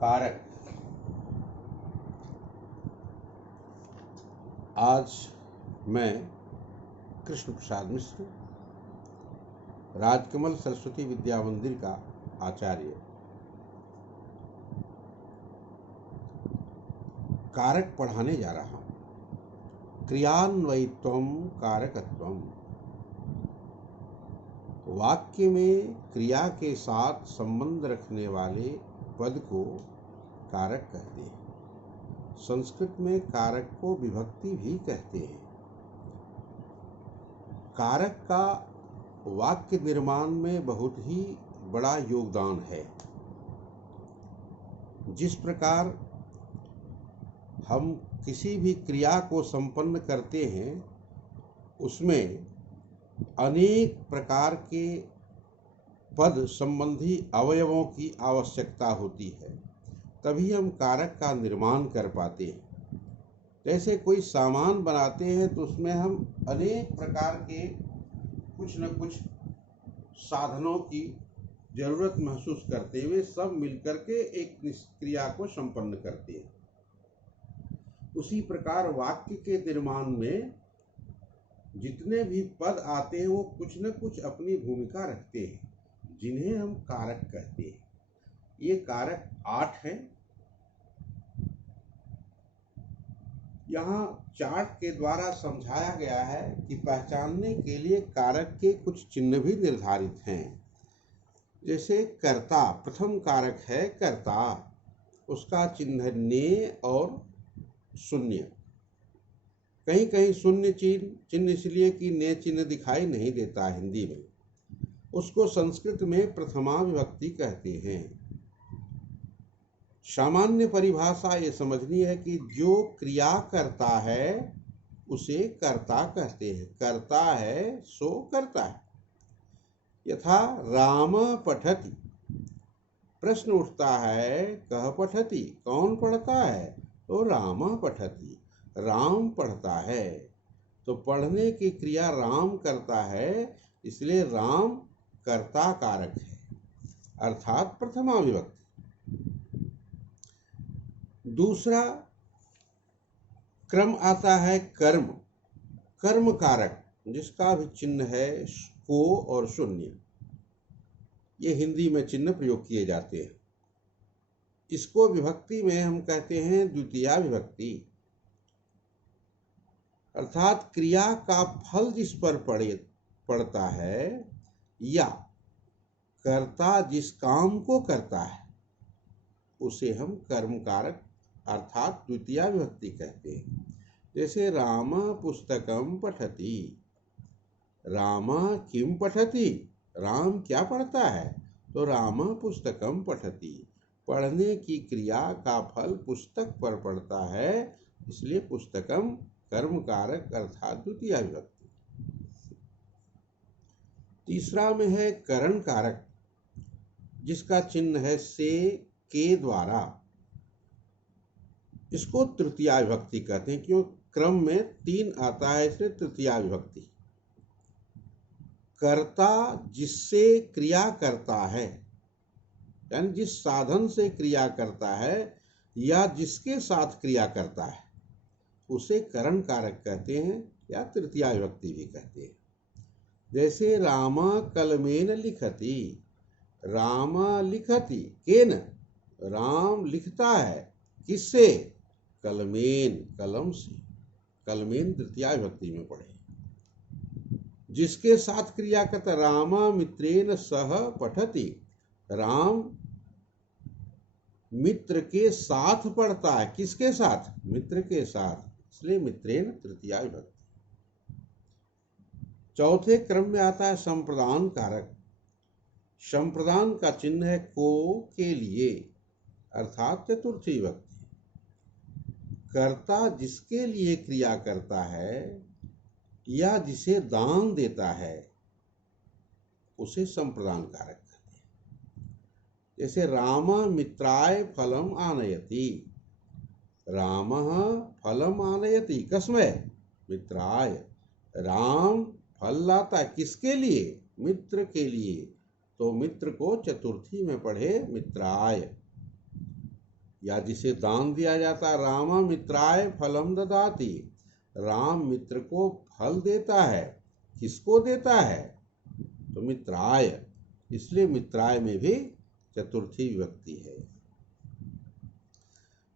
कारक। आज मैं कृष्ण प्रसाद मिश्र, राजकमल सरस्वती विद्या मंदिर का आचार्य, कारक पढ़ाने जा रहा हूं। क्रियान्वयित्वम कारकत्वम। वाक्य में क्रिया के साथ संबंध रखने वाले पद को कारक कहते हैं। संस्कृत में कारक को विभक्ति भी कहते हैं। कारक का वाक्य निर्माण में बहुत ही बड़ा योगदान है। जिस प्रकार हम किसी भी क्रिया को संपन्न करते हैं, उसमें अनेक प्रकार के पद संबंधी अवयवों की आवश्यकता होती है, तभी हम कारक का निर्माण कर पाते हैं। जैसे कोई सामान बनाते हैं तो उसमें हम अनेक प्रकार के कुछ न कुछ साधनों की जरूरत महसूस करते हुए सब मिलकर के एक क्रिया को संपन्न करते हैं। उसी प्रकार वाक्य के निर्माण में जितने भी पद आते हैं वो कुछ न कुछ अपनी भूमिका रखते हैं, जिन्हें हम कारक कहते हैं। ये कारक 8 हैं। यहाँ चार्ट के द्वारा समझाया गया है कि पहचानने के लिए कारक के कुछ चिन्ह भी निर्धारित हैं। जैसे कर्ता, प्रथम कारक है कर्ता, उसका चिन्ह ने और शून्य। कहीं कहीं शून्य चिन्ह इसलिए कि ने चिन्ह दिखाई नहीं देता हिंदी में, उसको संस्कृत में प्रथमा विभक्ति कहते हैं। सामान्य परिभाषा ये समझनी है कि जो क्रिया करता है उसे कर्ता कहते हैं। करता है सो करता है। यथा राम पठति, प्रश्न उठता है कह पठति, कौन पढ़ता है? तो राम पठति, राम पढ़ता है। तो पढ़ने की क्रिया राम करता है, इसलिए राम कर्ता कारक है, अर्थात प्रथमा विभक्ति। दूसरा क्रम आता है कर्म, कर्म कारक, जिसका भी चिन्ह है को और शून्य। ये हिंदी में चिन्ह प्रयोग किए जाते हैं। इसको विभक्ति में हम कहते हैं द्वितीया विभक्ति, अर्थात क्रिया का फल जिस पर पड़ता है या कर्ता जिस काम को करता है उसे हम कर्म कारक अर्थात द्वितीया विभक्ति कहते हैं। जैसे राम पुस्तकम पठति, राम किम पठति, राम क्या पढ़ता है? तो राम पुस्तकम पठति, पढ़ने की क्रिया का फल पुस्तक पर पड़ता है, इसलिए पुस्तकम कर्म कारक अर्थात द्वितीया विभक्ति। तीसरा में है करण कारक, जिसका चिन्ह है से के द्वारा। इसको तृतीया विभक्ति कहते हैं, क्यों क्रम में 3 आता है, इसलिए तृतीया विभक्ति। कर्ता जिससे क्रिया करता है, यानी जिस साधन से क्रिया करता है या जिसके साथ क्रिया करता है, उसे करण कारक कहते हैं या तृतीया विभक्ति भी कहते हैं। जैसे राम कलमेन लिखति, राम लिखति केन, राम लिखता है किससे? कलमेन, कलम से। कलमेन तृतीया विभक्ति में पढ़े। जिसके साथ क्रिया करता, राम मित्रेन सह पठति, राम मित्र के साथ पढ़ता है। किसके साथ? मित्र के साथ, इसलिए मित्रेन तृतीया विभक्ति। चौथे क्रम में आता है संप्रदान कारक। संप्रदान का चिन्ह है को के लिए, अर्थात चतुर्थी विभक्ति। कर्ता जिसके लिए क्रिया करता है या जिसे दान देता है उसे संप्रदान कारक कहते हैं। जैसे राम मित्राय फलम आनयति, राम फलम आनयति कस्मै? मित्राय। राम फल लाता किसके लिए? मित्र के लिए। तो मित्र को चतुर्थी में पढ़े मित्राय। या जिसे दान दिया जाता है, राम मित्राय फलम ददाति, राम मित्र को फल देता है। किसको देता है? तो मित्राय, इसलिए मित्राय में भी चतुर्थी विभक्ति है।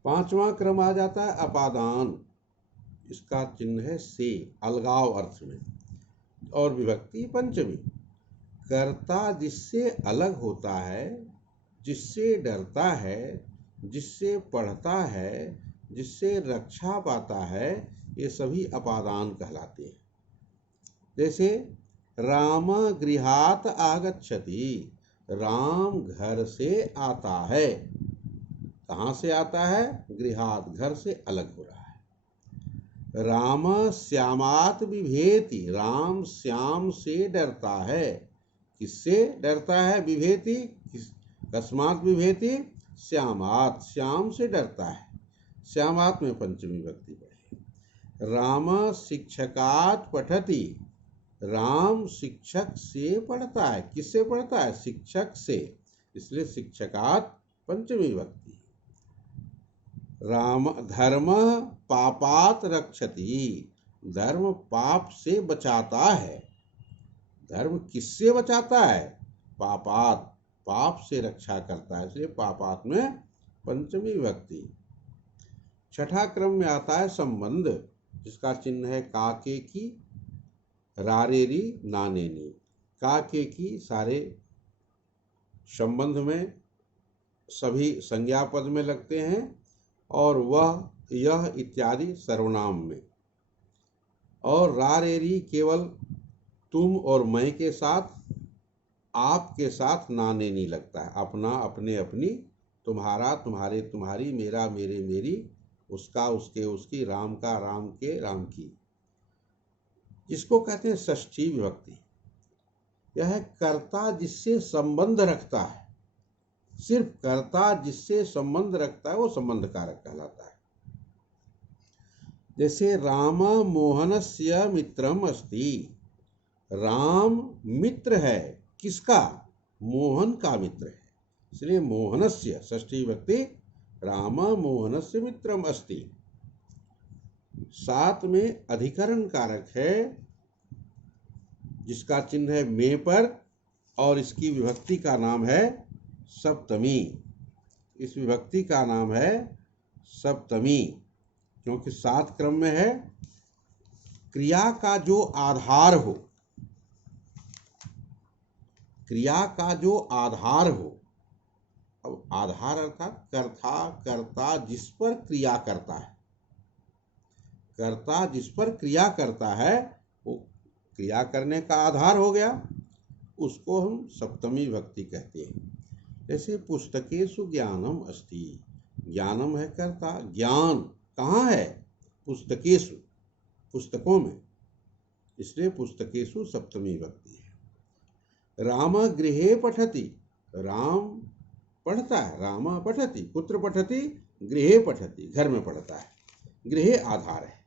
पांचवा क्रम आ जाता है अपादान, इसका चिन्ह है से, अलगाव अर्थ में, और विभक्ति पंचमी। कर्ता जिससे अलग होता है, जिससे डरता है, जिससे पढ़ता है, जिससे रक्षा पाता है, ये सभी अपादान कहलाते हैं। जैसे राम गृहात आगच्छति, राम घर से आता है। कहाँ से आता है? गृहात, घर से अलग हो रहा है। राम श्यामात बिभेति, राम श्याम से डरता है। किससे डरता है? बिभेति, कस्मात बिभेति? श्यामात, श्याम से डरता है। श्यामात में पंचमी विभक्ति पड़े। राम शिक्षकात पठति, राम शिक्षक से पढ़ता है। किससे पढ़ता है? शिक्षक से, इसलिए शिक्षकात पंचमी विभक्ति। राम धर्म पापात रक्षति, धर्म पाप से बचाता है। धर्म किससे बचाता है? पापात, पाप से रक्षा करता है, इसलिए पापात में पंचमी विभक्ति। छठा क्रम में आता है संबंध, जिसका चिन्ह है काके की, रारेरी, नानेनी। काके की सारे संबंध में सभी संज्ञा पद में लगते हैं, और वह, यह इत्यादि सर्वनाम में। और रारेरी केवल तुम और मैं के साथ, आपके साथ नानेनी लगता है। अपना, अपने, अपनी, तुम्हारा, तुम्हारे, तुम्हारी, मेरा, मेरे, मेरी, उसका, उसके, उसकी, राम का, राम के, राम की। इसको कहते हैं षष्ठी विभक्ति। यह है कर्ता जिससे संबंध रखता है। सिर्फ कर्ता जिससे संबंध रखता है वो संबंध कारक कहलाता है। जैसे राम मोहनस्य मित्रम अस्ति, राम मित्र है। किसका? मोहन का मित्र है, इसलिए मोहनस्य षष्ठी विभक्ति, राम मोहनस्य मित्रम अस्ति। साथ में अधिकरण कारक है, जिसका चिन्ह है में पर, और इसकी विभक्ति का नाम है सप्तमी। इस विभक्ति का नाम है सप्तमी, क्योंकि सात क्रम में है। क्रिया का जो आधार हो, क्रिया का जो आधार हो, अब आधार अर्थात कर्ता, कर्ता जिस पर क्रिया करता है, कर्ता जिस पर क्रिया करता है वो क्रिया करने का आधार हो गया, उसको हम सप्तमी विभक्ति कहते हैं। जैसे पुस्तकेषु ज्ञानम अस्ति, ज्ञानम है कर्ता, ज्ञान कहाँ है? पुस्तकेषु, पुस्तकों में, इसलिए पुस्तकेषु सप्तमी विभक्ति है। राम गृहे पठति, राम पढ़ता है। राम पठति, पुत्र पठति, गृहे पठति, घर में पढ़ता है। गृहे आधार है।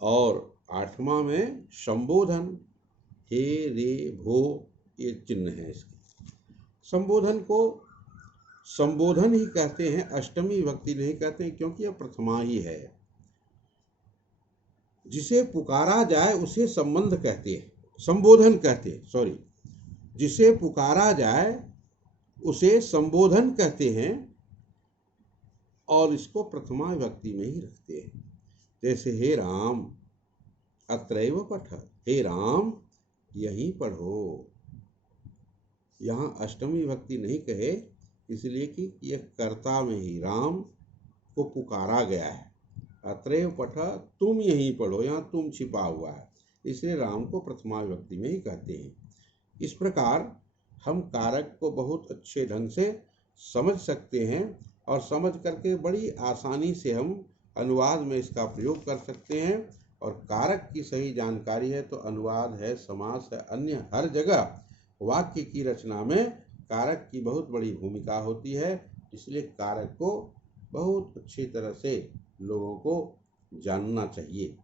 और आठवां में संबोधन, हे, रे, भो, ये चिन्ह है इसके। संबोधन को संबोधन ही कहते हैं, अष्टमी विभक्ति नहीं कहते हैं, क्योंकि यह प्रथमा ही है। जिसे पुकारा जाए उसे संबंध कहते हैं, संबोधन कहते हैं, सॉरी। जिसे पुकारा जाए उसे संबोधन कहते हैं, और इसको प्रथमा विभक्ति में ही रखते हैं। जैसे हे राम अत्रैव पठ, हे राम यहीं पढ़ो। यहाँ अष्टमी विभक्ति नहीं कहे, इसलिए कि यह कर्ता में ही राम को पुकारा गया है। अत्रैव पठ, तुम यहीं पढ़ो, यहाँ तुम छिपा हुआ है, इसलिए राम को प्रथमा विभक्ति में ही कहते हैं। इस प्रकार हम कारक को बहुत अच्छे ढंग से समझ सकते हैं, और समझ करके बड़ी आसानी से हम अनुवाद में इसका प्रयोग कर सकते हैं। और कारक की सही जानकारी है तो अनुवाद है, समास है, अन्य हर जगह वाक्य की रचना में कारक की बहुत बड़ी भूमिका होती है। इसलिए कारक को बहुत अच्छी तरह से लोगों को जानना चाहिए।